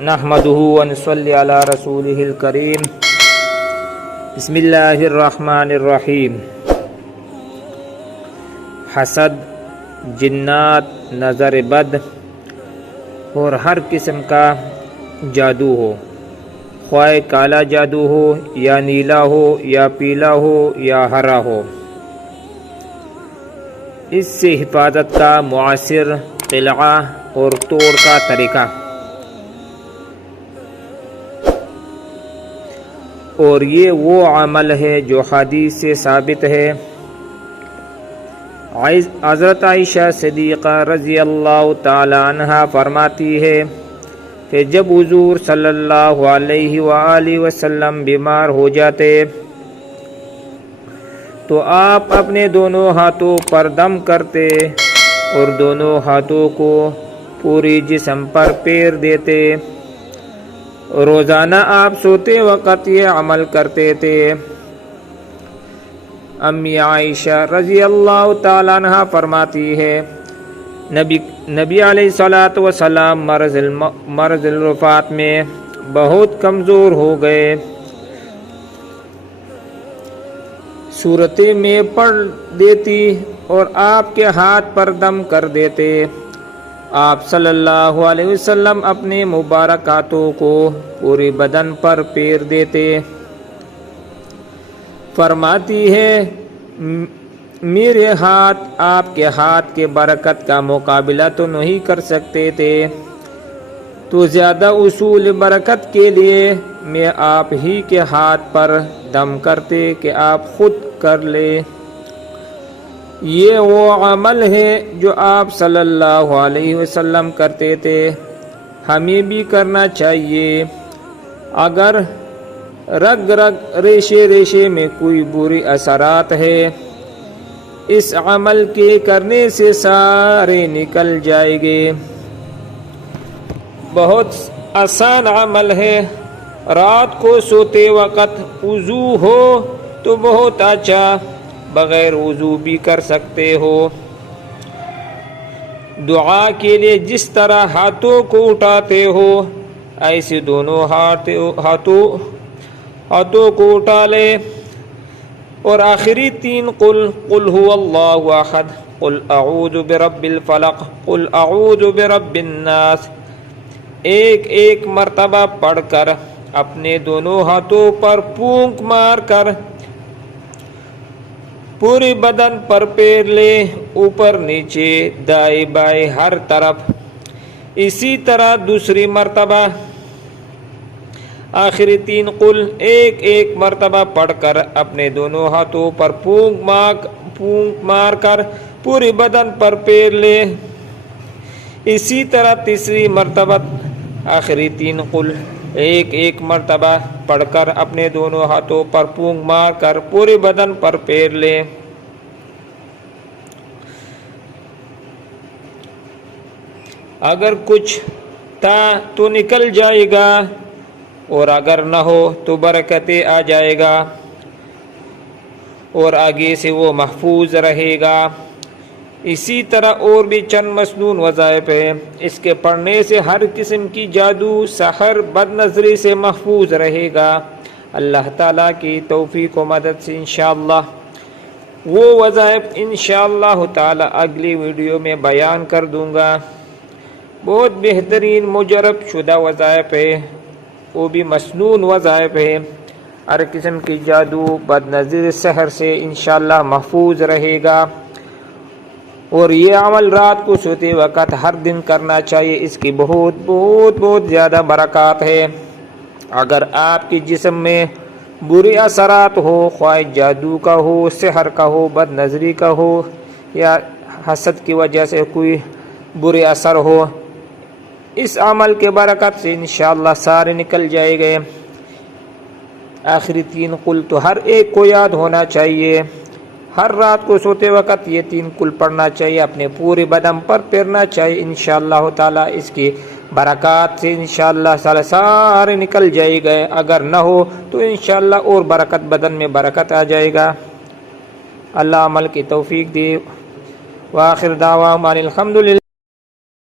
نحمده ونصلي على رسوله الكريم بسم اللہ الرحمن الرحیم۔ حسد، جنات، نظر بد اور ہر قسم کا جادو ہو، خواہ کالا جادو ہو یا نیلا ہو یا پیلا ہو یا ہرا ہو، اس سے حفاظت کا مؤثر قلعہ اور توڑ کا طریقہ، اور یہ وہ عمل ہے جو حدیث سے ثابت ہے۔ حضرت عائشہ صدیقہ رضی اللہ تعالی عنہا فرماتی ہے کہ جب حضور صلی اللہ علیہ وآلہ وسلم بیمار ہو جاتے تو آپ اپنے دونوں ہاتھوں پر دم کرتے اور دونوں ہاتھوں کو پوری جسم پر پھیر دیتے۔ روزانہ آپ سوتے وقت یہ عمل کرتے تھے۔ امی عائشہ رضی اللہ تعالیٰ عنہ فرماتی ہے نبی علیہ الصلوۃ والسلام مرض الوفات میں بہت کمزور ہو گئے، صورتیں میں پڑھ دیتی اور آپ کے ہاتھ پر دم کر دیتے۔ آپ صلی اللہ علیہ وسلم اپنے مبارک ہاتھوں کو پورے بدن پر پھیر دیتے۔ فرماتی ہے میرے ہاتھ آپ کے ہاتھ کے برکت کا مقابلہ تو نہیں کر سکتے تھے، تو زیادہ اصول برکت کے لیے میں آپ ہی کے ہاتھ پر دم کرتے کہ آپ خود کر لے۔ یہ وہ عمل ہے جو آپ صلی اللہ علیہ وسلم کرتے تھے، ہمیں بھی کرنا چاہیے۔ اگر رگ رگ ریشے ریشے میں کوئی بری اثرات ہے، اس عمل کے کرنے سے سارے نکل جائیں گے۔ بہت آسان عمل ہے۔ رات کو سوتے وقت وضو ہو تو بہت اچھا، بغیر وضو بھی کر سکتے ہو۔ دعا کے لیے جس طرح ہاتھوں کو اٹھاتے ہو ایسے دونوں ہاتھوں کو اٹھا لے اور آخری 3 قل هو اللہ احد، قل اعوذ برب الفلق، قل اعوذ برب الناس ایک مرتبہ پڑھ کر اپنے دونوں ہاتھوں پر پھونک مار کر پورے بدن پر پھیر لے، اوپر نیچے دائیں بائیں ہر طرف۔ اسی طرح دوسری مرتبہ آخری 3 قل ایک مرتبہ پڑھ کر اپنے دونوں ہاتھوں پر پھونک مار کر پورے بدن پر پھیر لے۔ اسی طرح تیسری مرتبہ آخری 3 قل ایک مرتبہ پڑھ کر اپنے دونوں ہاتھوں پر پھونک مار کر پورے بدن پر پھیر لے۔ اگر کچھ تھا تو نکل جائے گا اور اگر نہ ہو تو برکتیں آ جائے گا اور آگے سے وہ محفوظ رہے گا۔ اسی طرح اور بھی چند مسنون وظائف ہیں، اس کے پڑھنے سے ہر قسم کی جادو، سحر، بد نظری سے محفوظ رہے گا۔ اللہ تعالیٰ کی توفیق و مدد سے انشاءاللہ وہ وظائف انشاءاللہ تعالیٰ اگلی ویڈیو میں بیان کر دوں گا۔ بہت بہترین مجرب شدہ وظائف ہے، وہ بھی مسنون وظائف ہے۔ ہر قسم کی جادو، بد نظر، سحر سے انشاءاللہ محفوظ رہے گا۔ اور یہ عمل رات کو سوتے وقت ہر دن کرنا چاہیے، اس کی بہت زیادہ برکات ہے۔ اگر آپ کے جسم میں برے اثرات ہو، خواہ جادو کا ہو، سحر کا ہو، بد نظری کا ہو یا حسد کی وجہ سے کوئی برے اثر ہو، اس عمل کے برکت سے انشاءاللہ سارے نکل جائے گئے۔ آخری 3 قل تو ہر ایک کو یاد ہونا چاہیے، ہر رات کو سوتے وقت یہ 3 قل پڑھنا چاہیے، اپنے پورے بدن پر پھیرنا چاہیے۔ انشاءاللہ تعالیٰ اس کی برکات سے انشاءاللہ سارے نکل جائے گئے، اگر نہ ہو تو انشاءاللہ اور برکت، بدن میں برکت آ جائے گا۔ اللہ عمل کی توفیق دے۔ وآخر دعواہم ان الحمدللہ۔